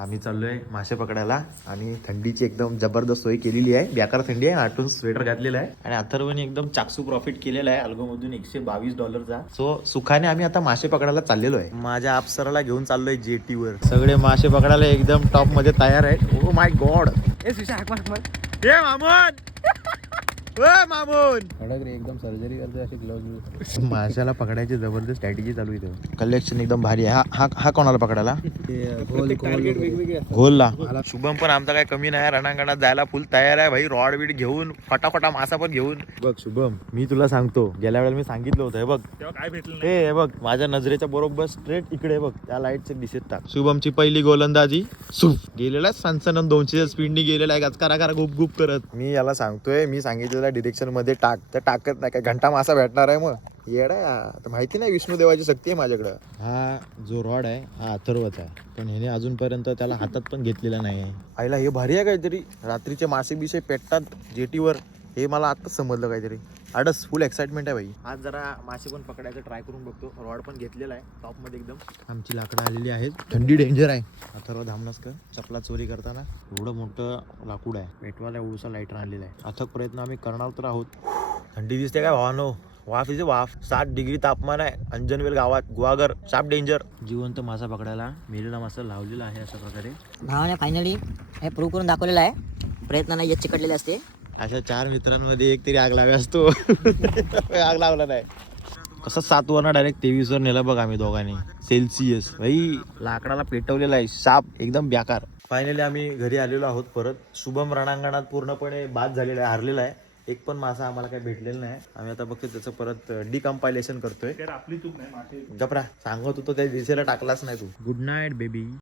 आम्ही चाललोय मासे पकडायला आणि थंडीची एकदम जबरदस्त सोय केलेली आहे. बेकार थंडी आहे. आतून स्वेटर घातलेला आहे आणि अथर्वने एकदम चाकसू प्रॉफिट केलेला आहे अल्गो मधून $122 सो सुखाने आम्ही आता मासे पकडायला चाललेलो आहे. माझ्या अप्सराला घेऊन चाललोय जेटीवर. सगळे मासे पकडायला एकदम टॉप मध्ये तयार आहेत. Oh my god. ए मामून मामून खडक रे एकदम सर्जरी करते असे ग्लोव्ज. माशाला पकडायची जबरदस्त स्ट्रॅटेजी चालू आहे. कलेक्शन एकदम भारी आहे. हा कोणाला पकडायला घोलला. शुभम पण आमचा काय कमी नाही. रणांगणात जायला फुल तयार आहे भाई. रॉड बीड घेऊन फटाफटा मासा पण घेऊन. बघ शुभम मी तुला सांगतो गेल्या वेळेला मी सांगितलं होतं हे बघ काय भेटलं हे बघ माझ्या नजरेच्या बरोबर स्ट्रेट इकडे बघ त्या लाईटचे दिसत. शुभमची पहिली गोलंदाजी गेलेला सनसन 200 स्पीडनी गेलेला आहे. करा करा गुप गुप करत. मी याला सांगतोय मी सांगितलेल्या डिरेक्शन मध्ये टाक तर टाकत नाही. काय घंटा मासा भेटणार आहे मग येडा आता माहिती नाही विष्णू देवाची शक्ती आहे माझ्याकडं. हा जो रॉड आहे हा अथर्वचा आहे पण ह्याने अजूनपर्यंत त्याला हातात पण घेतलेला नाही आहे. आईला हे भारी आहे काहीतरी. रात्रीचे मासे बिसे पेटतात जेटीवर हे मला आताच समजलं काहीतरी. आडस फुल एक्साइटमेंट आहे भाई. आज जरा मासे पण पकडायचं ट्राय करून बघतो. रॉड पण घेतलेला आहे टॉप मध्ये एकदम. आमची लाकडं आलेली आहेत. थंडी डेंजर आहे. अथर्व धामनस कर चपला चोरी करताना एवढं मोठं लाकूड आहे. पेटवाला एवढसा लाईटर आणलेला आहे. अथक प्रयत्न आम्ही करणार तर आहोत. थंडी दिसते काय भावानो. वाफ इज वाफ. 7 डिग्री तापमान आहे अंजनवेल गावात. गुहागर साप डेंजर. जिवंत मासा पकडायला मेलेला मासा लावलेला आहे अशा प्रकारे. भावाने फायनली हे प्रूव्ह करून दाखवलेलं आहे. प्रयत्न नाही येत चिकटलेले असते. अशा 4 मित्रांमध्ये एक तरी आग लावे असतो. आग लावला नाही. कसं 7 वर डायरेक्ट 23 वर नेला बघ आम्ही दोघांनी. सेल्सिअस भाई लाकडाला पेटवलेला आहे. साप एकदम बेकार. फायनली आम्ही घरी आलेलो आहोत परत. शुभम रणांगणात पूर्णपणे बाद झालेला आहे. हारलेला आहे. एक पण मासा आम्हाला काही भेटलेला नाही. आम्ही आता बघतो त्याचं परत डिकम्पायलेशन करतोय. आपली चूक नाही. जपरा सांगत होतो त्या दिशेला टाकलाच नाही तू. Good night baby.